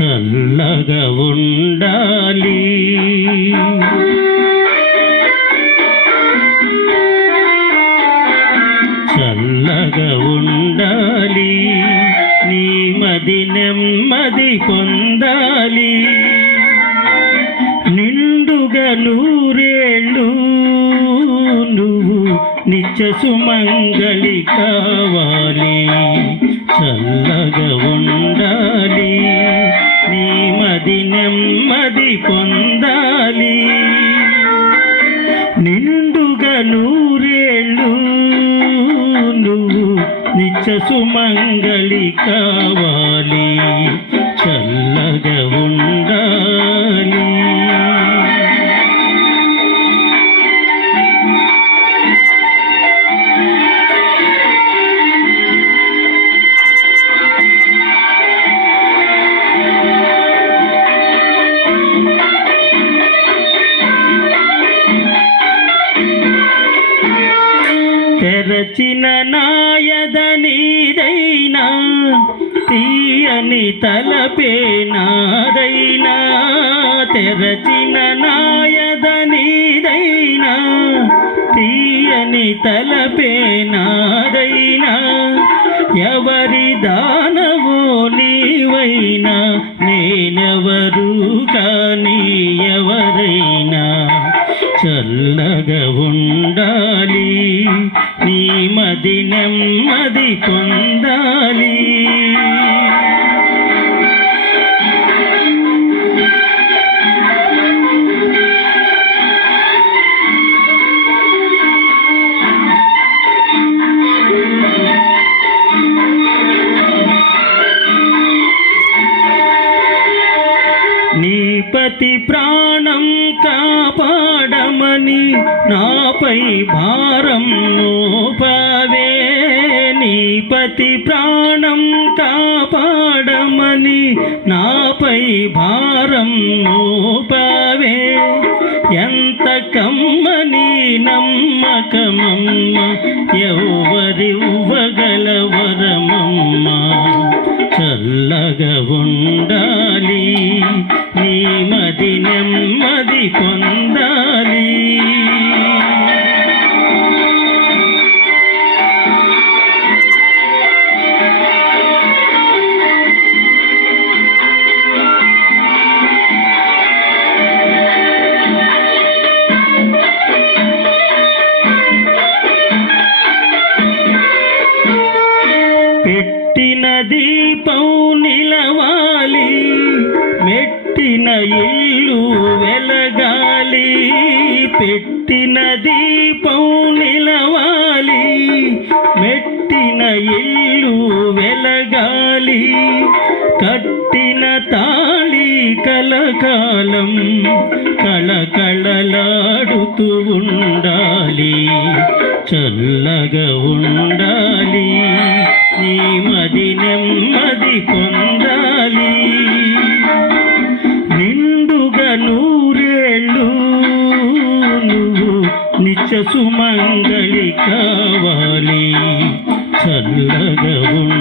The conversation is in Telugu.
చల్లగా ఉండాలి. చల్లగా ఉండాలి. నీ మది నెమ్మది పొందాలి. నిండుగా నూరేళ్ళు నువ్వు నిత్య సుమంగళి కావాలి. చల్లగా ఉండాలి. నీ మది నెమ్మది పొందాలి. నిండుగా నూరేళ్ళు నువ్వు నిత్య సుమంగళి కావాలి. చల్లగా ఉండాలి తెరచిన నాయద నీదైనా తీయని తలపే నాదైనా. తెరచిన నాయద నీదైనా తీయని తలపే నాదైనా. ఎవరి దానవో నీవైనా నేనెవరు కానీ ఎవరైనా. చల్లగా ఉండాలి నీ మది నెమ్మది పొందాలి. నీ పతి ప్రాణం కాపాడమని నాపై భారం మోపవే నీ పతి ప్రాణం కాపాడమని నాపై భారం మోపవే. ఎంత కమ్మని నమ్మకమమ్మ ఎవరివ్వగలవరమమ్మ చల్లగా ఉండాలి నీ మది నెమ్మది పొందాలి కలకాలం కళకళలాడుతూ ఉండాలి చల్లగా ఉండాలి ఈ మది నెమ్మది పొందాలి. నిండుగా నూరేళ్ళు నువ్వు నిత్య సుమంగళి కావాలి చల్లగా ఉండాలి